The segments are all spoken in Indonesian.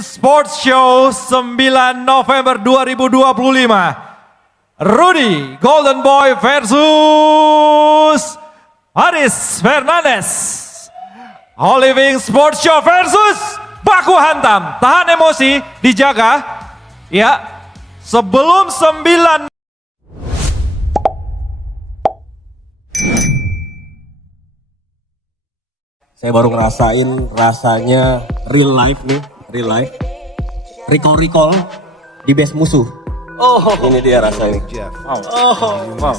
Sports Show 9 November 2025. Rudy Golden Boy versus Aris Fernandez. All Living Sports Show versus baku hantam. Tahan emosi, dijaga. Ya, sebelum 9. Saya baru ngerasain rasanya real life nih, real life. Recall di base musuh. Oh, ini dia rasanya. Wow.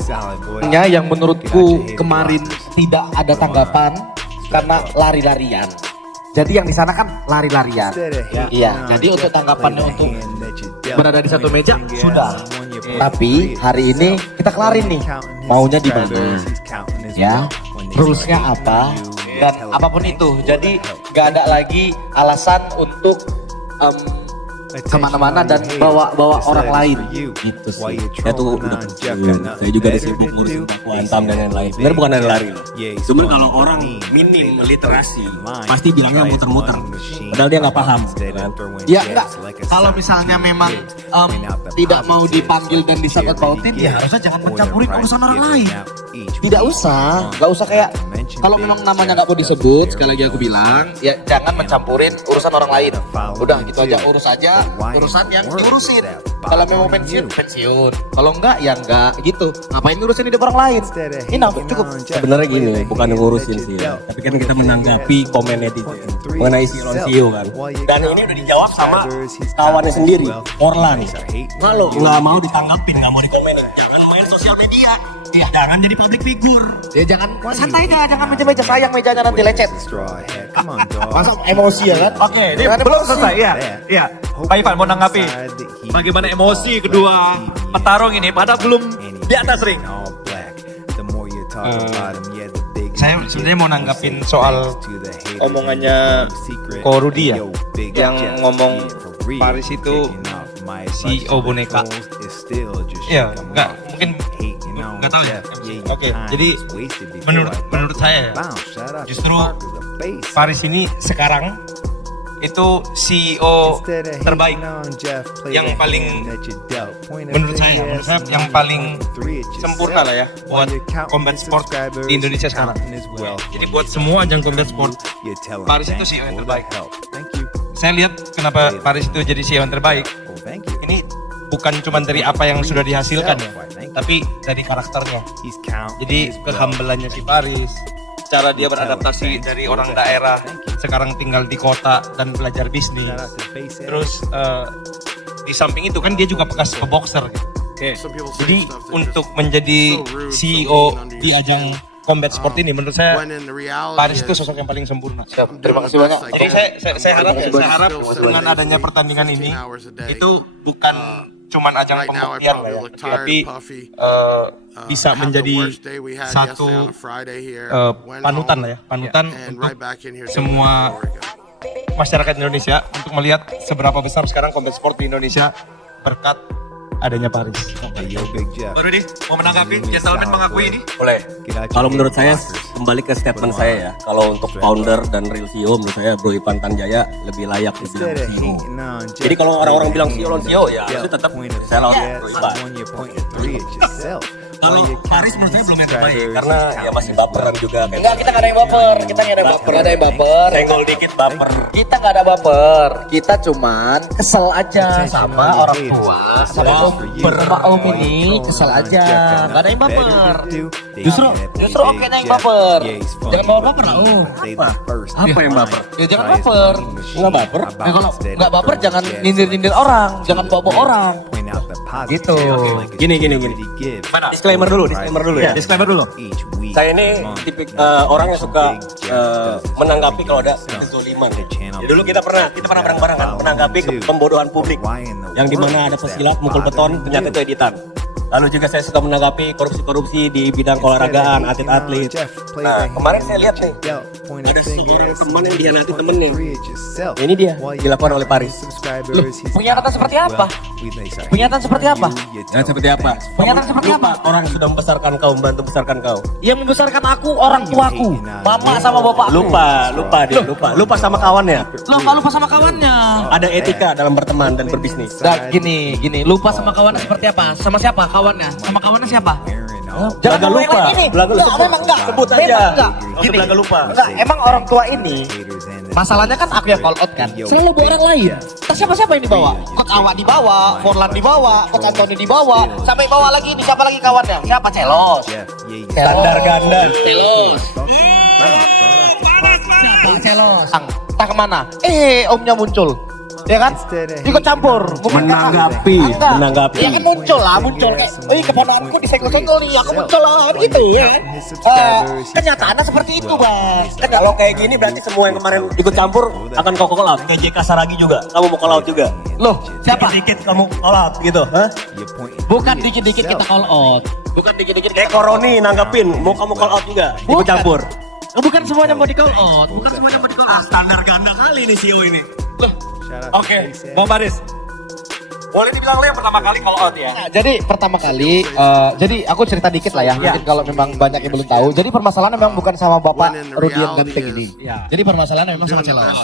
Yang menurutku kemarin tidak ada tanggapan karena lari-larian. Jadi yang di sana kan lari-larian. Iya. Jadi untuk tanggapannya untuk berada di satu meja sudah. Tapi hari ini kita kelarin nih. Maunya di mana? Ya. Rulesnya apa? Dan apapun itu. Jadi gak ada lagi alasan untuk kemana-mana dan bawa orang lain gitu sih. Saya tuh udah saya juga udah sibuk ngurusin baku hantam dan lain-lain. Sebenarnya bukan lari loh. Cuman kalau orang minim literasi pasti bilangnya muter-muter. Padahal dia nggak paham. Ya enggak. Kalau misalnya memang tidak mau dipanggil dan disangkut pautin, ya harusnya jangan mencampuri urusan orang lain. Tidak usah, nggak usah kayak kalau memang namanya nggak mau disebut, sekali lagi aku bilang, ya jangan mencampurin urusan orang lain. Udah gitu aja, urus aja urusan yang diurusin. Kalau memang pensiun, kalau enggak ya enggak gitu. Ngapain ngurusin hidup orang lain? Ini cukup. Sebenarnya gini, bukan ngurusin sih ya. Tapi kan kita menanggapi komen netizen mengenai si Roncio kan. Dan ini udah dijawab sama kawannya sendiri, Orlan. Kalau nggak mau ditanggapin, nggak mau dikomenin, jangan main sosial media. Ya, jangan jadi public figure. Ya jangan santai dah, jangan meja-meja sayang mejanya nanti lecet. Masa emosi ya kan? Oke, ini belum selesai ya. Iya. Pak Ivan mau nanggapi bagaimana emosi kedua petarung ini padahal belum di atas ring. Saya sebenarnya mau nanggapin soal omongannya Ko Rudy ya, yang ngomong Paris itu CEO boneka. Ya, mungkin nggak tahu ya. Oke, jadi menurut saya justru Paris ini sekarang itu CEO terbaik yang paling menurut saya yang paling sempurna lah ya buat combat sport di Indonesia sekarang. Jadi buat semua ajang combat sport Paris itu CEO yang terbaik. Saya lihat kenapa Paris itu jadi CEO yang terbaik. Ini bukan cuma dari apa yang sudah dihasilkan ya, tapi dari karakternya. Jadi kehambelannya si Paris, cara dia beradaptasi dari orang daerah, sekarang tinggal di kota dan belajar bisnis. Terus di samping itu kan dia juga bekas peboxer gitu. Jadi untuk menjadi CEO di ajang combat sport ini menurut saya Paris itu sosok yang paling sempurna. Terima kasih banyak. Jadi saya harap dengan adanya pertandingan ini itu bukan cuman ajang pembuktian lah ya, tapi bisa menjadi satu panutan lah ya, panutan untuk semua masyarakat Indonesia untuk melihat seberapa besar sekarang combat sport di Indonesia berkat adanya Paris. Baru nih mau menanggapi gentleman mengakui ini. Boleh. Kalau menurut saya kembali ke statement saya ya. Kalau untuk founder dan real CEO menurut saya Bro Ivan Tanjaya lebih layak dibilang CEO. Jadi kalau orang-orang bilang CEO ya itu tetap saya lawan Bro Ivan. Kalau Paris menurut saya belum yang terbaik karena ya masih baperan juga kan. Enggak, kita nggak ada yang baper. Kita nggak ada yang baper. Senggol dikit baper. Kita nggak ada baper. Kita cuman kesel aja sama orang tua, sama Om ini kesel aja. Nggak ada yang baper. Justru oke yang baper. Jangan bawa baper lah. Apa yang baper? Ya jangan baper. Nggak baper. Nah, kalau nggak baper jangan nyindir orang, jangan bawa orang. Gitu. Gini. Mana? Disclaimer dulu ya. Disclaimer dulu. Saya ini tipik orang yang suka menanggapi kalau ada kezoliman. Ya, dulu kita pernah bareng-bareng kan menanggapi pembodohan publik yang dimana ada pesilat mukul beton ternyata itu editan. Lalu juga saya suka menanggapi korupsi-korupsi di bidang olahragaan, atlet-atlet. Nah, kemarin saya lihat nih, ada seorang teman yang dihianati temennya. Ini dia, dilakukan oleh Paris. Pernyataan seperti apa? Pernyataan seperti apa? Nah, seperti apa? Pernyataan seperti apa? Orang sudah membesarkan kau, membantu membesarkan kau. Yang membesarkan aku orang tuaku, mama sama bapakku. Lupa sama kawannya. Lupa sama kawannya. ada etika dalam berteman dan berbisnis. Nah, gini, lupa sama kawannya seperti apa? Sama siapa kawannya? Sama kawannya siapa? Belaga ngomong yang lupa. lain ini. Belaga Enggak, lupa. memang enggak. Sebut Memang aja. enggak. Oke, belaga lupa. Enggak, emang orang tua ini masalahnya kan aku yang call out kan. Selalu bawa orang lain. Tak siapa-siapa yang dibawa. Coach Awak dibawa, Forlan dibawa, Coach Anthony dibawa, sampai bawa lagi siapa lagi kawannya? Siapa? Celos. Standar ganda. Celos. Celos. Tak kemana? Omnya muncul. Ya kan? Ikut campur. Menanggapi. Menanggapi. Ya kan muncul kayak, keponakanku disenggol-senggol nih, aku muncul lah, gitu ya kan? Kenyataannya seperti itu, Bang. Kalau kayak gini berarti semua yang kemarin ikut campur akan kau call out. Kayak JK Saragi juga. Kamu mau call out juga. Loh, siapa? Dikit kamu call out gitu. Hah? Bukan dikit-dikit kita call out. Bukan dikit-dikit Kayak Koroni nanggapin. Mau kamu call out juga. Ikut Bukan. campur. Bukan semuanya mau di call out. Bukan semuanya mau di call out. Standar ganda kali nih CEO ini. Oke, Bang Baris. Boleh dibilang lo yang pertama kali call out ya? Nah, jadi pertama kali, jadi aku cerita dikit lah ya, mungkin kalau memang banyak yang belum tahu. Jadi permasalahan memang bukan sama Bapak Rudian Ganteng ini. Jadi permasalahan memang sama Celos.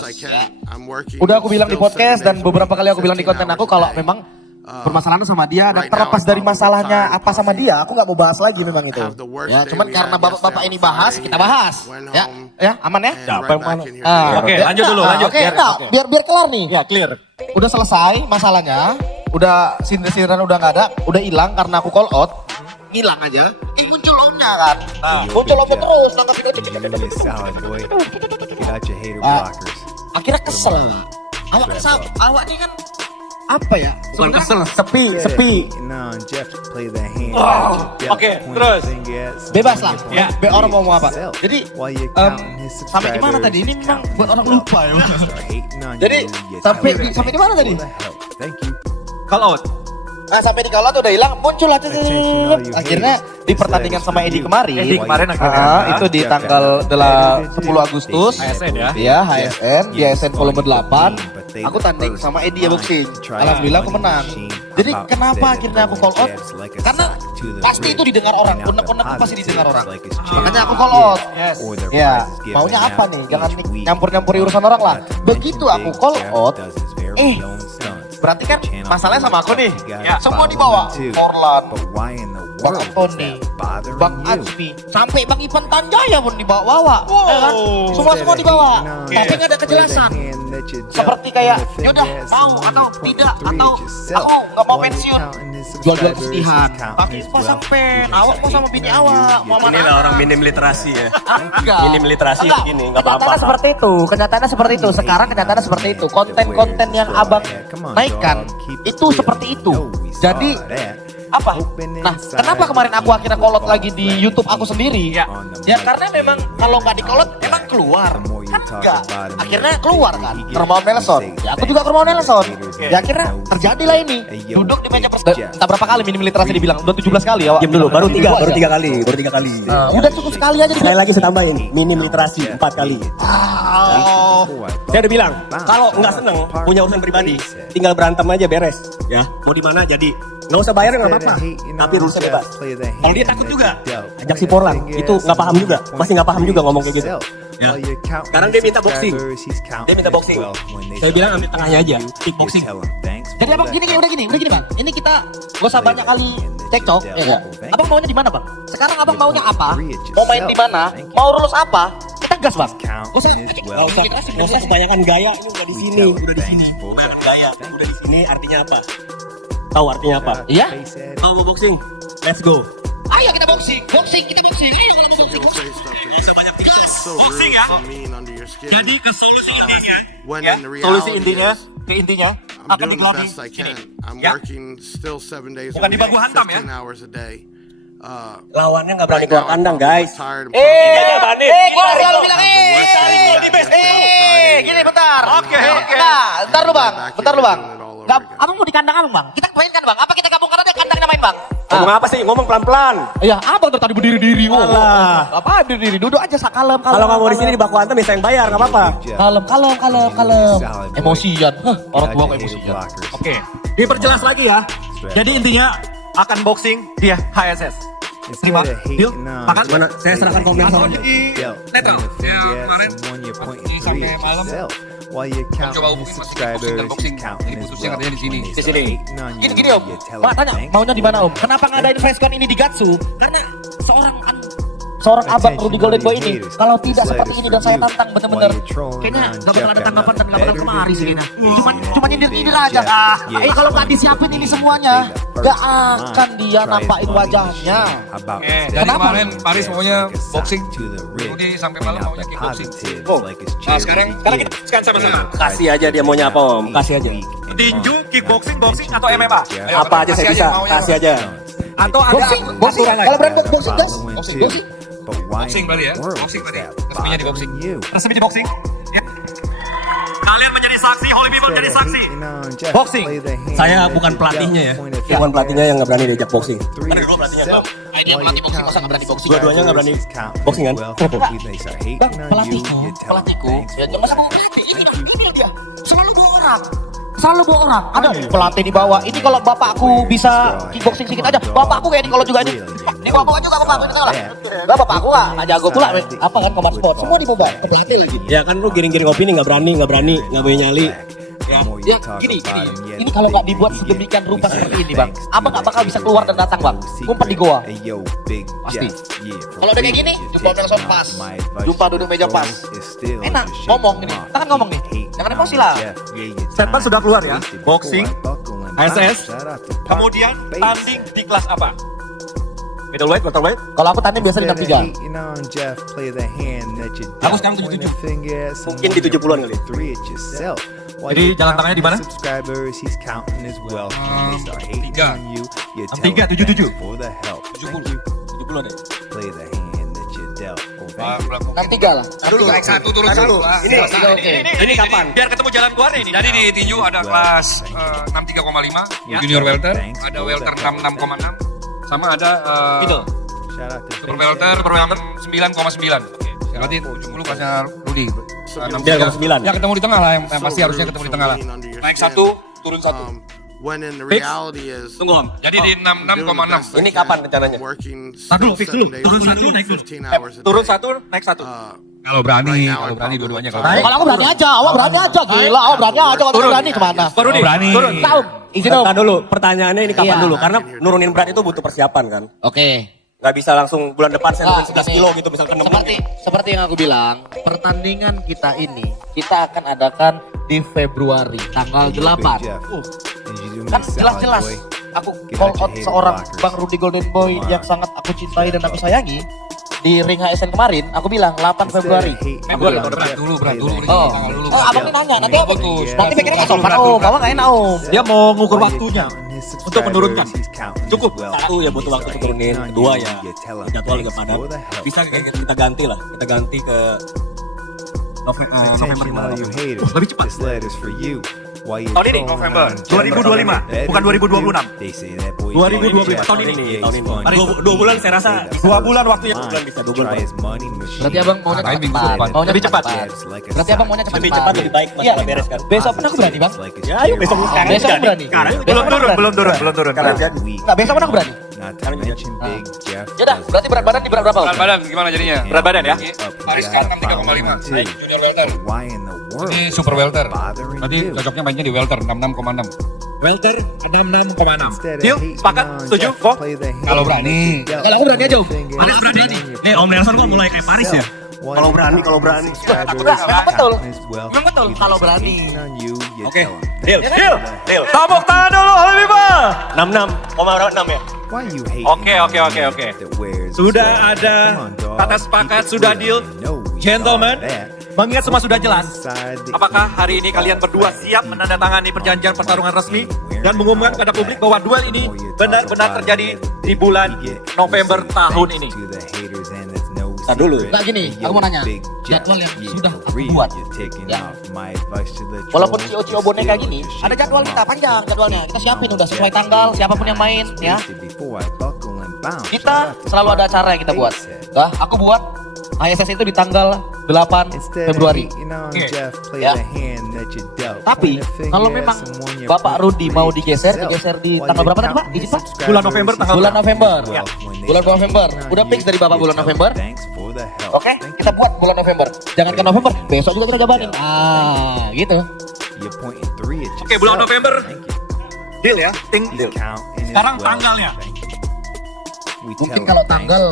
Udah aku bilang di podcast dan beberapa kali aku bilang di konten aku kalau memang permasalahan sama dia dan terlepas dari masalahnya apa sama dia, aku nggak mau bahas lagi memang itu. Ya, cuman karena bapak-bapak ini bahas, kita bahas. Ya, aman ya? Oke, lanjut dulu, lanjut. Oke, biar kelar nih. Ya, clear. Udah selesai masalahnya, udah sindir-sindiran udah nggak ada, udah hilang karena aku call out, hilang aja. Muncul omnya kan, muncul omnya terus, nanggapin akhirnya kesel. Awak kesel, awak ini kan apa ya? Bukan kesel, sepi. Oke, terus. Bebas lah, Ya. orang mau ngomong apa. Jadi sampai di mana tadi? Ini memang buat orang lupa ya. Jadi sampai di mana tadi? Call out. Nah, sampai di kalau udah hilang, muncul aja. Akhirnya di pertandingan sama Edi kemarin. Edi kemarin akhirnya. Itu di tanggal 10 Agustus. HSN ya? Iya, HSN, di HSN volume 8. Aku tanding sama Edi ya boxing. Alhamdulillah aku menang. Jadi kenapa akhirnya aku call out? Karena pasti itu didengar orang. Unek-unek pasti didengar orang. Makanya aku call out. Yes. Ya, maunya apa nih? Jangan nyampur-nyampuri urusan orang lah. Begitu aku call out, berarti kan masalahnya sama aku nih. Ya. Semua dibawa. Forlan, Bang Antoni, Bang Azmi, sampai Bang Ivan Tanjaya pun dibawa-bawa. Ya kan? Semua dibawa. Tapi nggak ada kejelasan. Seperti kayak, yaudah mau atau tidak, atau aku nggak mau pensiun. Jual-jual kesedihan. Tapi pasang pen, awak mau sama bini awak, mau mana? Inilah orang minim literasi ya. Enggak. Minim literasi Enggak. begini, nggak apa-apa. Kenyataannya seperti itu. Kenyataannya seperti itu. Sekarang kenyataannya seperti itu. Konten-konten yang abang naikkan itu seperti itu. Jadi apa? Nah, kenapa kemarin aku akhirnya kolot lagi di YouTube aku sendiri? Ya karena memang kalau nggak dikolot emang keluar. Kan enggak. Akhirnya keluar kan. Ke rumah Nelson. Ya aku juga ke rumah Nelson. Ya akhirnya terjadilah ini. Duduk di meja entah berapa kali minim literasi dibilang. Udah 17 kali ya. Diam dulu, baru tiga kali. Udah cukup sekali aja. Sekali lagi saya tambahin, minim literasi 4 kali. Saya udah bilang, kalau nggak seneng punya urusan pribadi, tinggal berantem aja beres. Ya, mau di mana jadi. Nggak usah bayar nggak apa-apa, tapi rulesnya bebas. Kalau dia takut juga, ajak si Forlan, itu nggak paham juga, masih nggak paham juga ngomong kayak gitu. Ya. Sekarang dia minta boxing. Saya bilang ambil tengahnya aja, kickboxing. Jadi abang gini udah gini bang. Ini kita gak usah banyak kali cekcok, ya nggak? Abang maunya di mana bang? Sekarang abang maunya apa? Mau main di mana? Mau lulus apa? Kita gas bang. Nggak usah kebanyakan gaya, ini udah di sini, udah di sini. Kebanyakan gaya, udah di sini. Artinya apa? Tahu artinya apa? Iya? Mau boxing? Let's go. Ayo kita boxing, kita boxing. Bisa banyak kelas. Boxing ya. Jadi ke solusi solusi intinya, ke intinya akan digelar di sini. Ya. Bukan di baku hantam ya. Lawannya nggak berani keluar kandang guys. Gini bentar. Oke. Nah, bentar lu bang. Abang mau di kandang abang bang? Kita main kan bang? Apa kita gabung karena kandangnya main bang? Ngomong apa sih? Ngomong pelan-pelan. Iya, abang tadi berdiri-diri. Alah. Apa berdiri? Duduk aja kalem. Kalau nggak mau di sini di baku hantam bisa yang bayar, nggak apa-apa. Kalem. Emosian. Orang tua kok emosian. Oke. Diperjelas lagi ya. Jadi intinya akan boxing di HSS. Terima. Deal? Makan? Mana? Saya serahkan komentar. Atau jadi netral. Ya kemarin sampai malam Coba hubungin masih kickboxing dan boxing. Jadi putusnya katanya di sini. Di sini. Gini Om, Pak tanya maunya di mana Om? Kenapa ngadain Freshcon ini di Gatsu? Karena seorang abang Rudy Golden Boy ini kalau tidak seperti ini dan saya tantang bener-bener kayaknya gak bakal ada tanggapan dan gak bakal kemari sih kayaknya. Cuma nyindir-nyindir aja. Kalau gak disiapin ini semuanya gak akan dia nampakin wajahnya. Jadi kemarin Paris maunya boxing, Rudy sampai malam maunya kickboxing. Nah sekarang kita sama-sama. Kasih aja dia maunya apa Om, kasih aja. Tinju, kickboxing, boxing atau MMA? Apa aja saya bisa, kasih aja. Atau ada Boxing. Kalau berani boxing guys. Boxing. Boxing berarti ya? Boxing berarti. Resminya di boxing. resmi di boxing? Ya. Kalian menjadi saksi, Holy People menjadi saksi. Boxing. Saya bukan pelatihnya ya. Bukan pelatihnya yang nggak berani diajak boxing. Ini yang pelatih boxing masa nggak berani boxing? Dua-duanya nggak berani boxing kan? Bang, pelatihku. Ya masa mau pelatih? Ini dia. Selalu bawa orang. Ada pelatih di bawah. Ini kalau bapakku bisa kickboxing sedikit aja. Bapakku kayak ini kalau juga ini. Ini bapak juga bapakku ini lah. Bapakku nggak jago pula. Apa kan combat sport? Semua dibawa. Pelatih lagi. Ya kan lu giring-giring opini nggak berani, nggak boleh nyali. Ya gini. Ini kalau nggak dibuat sedemikian rupa seperti ini bang, abang nggak bakal bisa keluar dan datang bang. Ngumpet di goa. Pasti. Kalau udah kayak gini, jumpa Nelson pas, jumpa duduk meja pas. Enak ngomong ini, kita kan ngomong nih. Jangan emosi lah. Statement sudah keluar ya. Boxing, ASS. Kemudian tanding di kelas apa? Middleweight, welterweight. Kalau aku tanding biasa di 63. Aku sekarang 77. Mungkin di 70-an kali. Jadi jalan tengahnya di mana? 3, 77. 70 deh. 63 lah. Dulu naik 1 turun 1. Ini kapan? Biar ketemu jalan keluar nih. Jadi di tinju ada kelas 63,5 junior welter, ada welter 66,6, sama ada super welter 9,9. Berarti 70 kelasnya Rudy. Dia kelas 9. Ya ketemu di tengah lah, yang pasti harusnya ketemu di tengah lah. Naik 1 turun 1. When in the reality is, Tunggu Om. Jadi di 66,6. Ini kapan rencananya? working Dulu, still fix dulu. 7 days Turun a week, 1, naik dulu. 15 hours a Turun day. 1, naik 1. Kalau berani dua-duanya kalau. Kalau aku berani aja, awak berani aja, gila, awak berani aja, kalau berani kemana? Rudi, Berani. turun. Tahu, izin om. Bentar dulu, pertanyaannya ini kapan Iya. dulu? Karena nurunin berat itu butuh persiapan kan? Oke. Nggak bisa langsung bulan depan saya turun 11 kilo gitu misalkan 6 Seperti yang aku bilang, pertandingan kita ini kita akan adakan di Februari tanggal 8. Kan jelas-jelas aku call out seorang Bang Rudy Golden Boy yang sangat aku cintai dan aku sayangi di ring HSN kemarin. Aku bilang 8 Februari. Berat dulu. Oh, abang ini nanya nanti apa? Nanti pikirnya nggak sopan om, abang nggak enak om. Dia mau ngukur waktunya untuk menurunkan. Cukup. Satu ya butuh waktu untuk turunin, kedua ya jadwal juga padat. Bisa kita ganti lah, kita ganti ke November. Lebih cepat. Tahun ini November 2025, bukan 2026. 2025 tahun ini. Dua bulan saya rasa 2 bulan waktunya. bulan bisa 2 bulan. Berarti abang maunya Katain minggu cepat. depan. Maunya Lebih cepat. Berarti abang maunya Lebih cepat lebih baik Iya. masalah beres kan. Besok pun aku berani bang. Ya ayo besok sekarang Besok jadi. berani. Belum turun. Sekarang jadi. Nggak besok pun aku berani. Yaudah, berarti berat badan di berat berapa? Berat badan gimana jadinya? Berat badan ya. Paris kan 63,5. Junior welter. Ini super welter. Berarti cocoknya mainnya di welter 66,6. Welter 66,6. Deal? Sepakat? Setuju? Kok? Kalau berani. Kalau aku berani aja om. Paris berani nih. Nih Om Nelson kok mulai kayak Paris ya? Kalau berani. Memang betul. Memang betul kalau berani. Oke. Deal. Tepuk tangan dulu, Holy People. 66,6 ya. Oke. Sudah ada kata sepakat, sudah deal. Gentlemen, mengingat semua sudah jelas, apakah hari ini kalian berdua siap menandatangani perjanjian pertarungan resmi dan mengumumkan kepada publik bahwa duel ini benar-benar terjadi di bulan November tahun ini? Nah dulu. Nah gini, aku mau nanya, jadwal yang sudah aku buat, ya. Walaupun cio-cio boneka gini, ada jadwal kita panjang jadwalnya. Kita siapin udah sesuai tanggal, siapapun yang main, ya. Kita selalu ada acara yang kita buat. Nah, aku buat ISS itu di tanggal 8 Februari. Ya. Tapi kalau memang Bapak Rudy mau digeser di tanggal berapa tadi Pak? Izin Pak? Bulan November tanggal Bulan berapa? November. Ya. Bulan November. Udah fix dari Bapak bulan November. Oke, kita buat bulan November. Jangan ke November, besok juga kita jabanin. Ah, gitu. Oke, bulan November. Deal ya? Sekarang tanggalnya. Mungkin kalau tanggal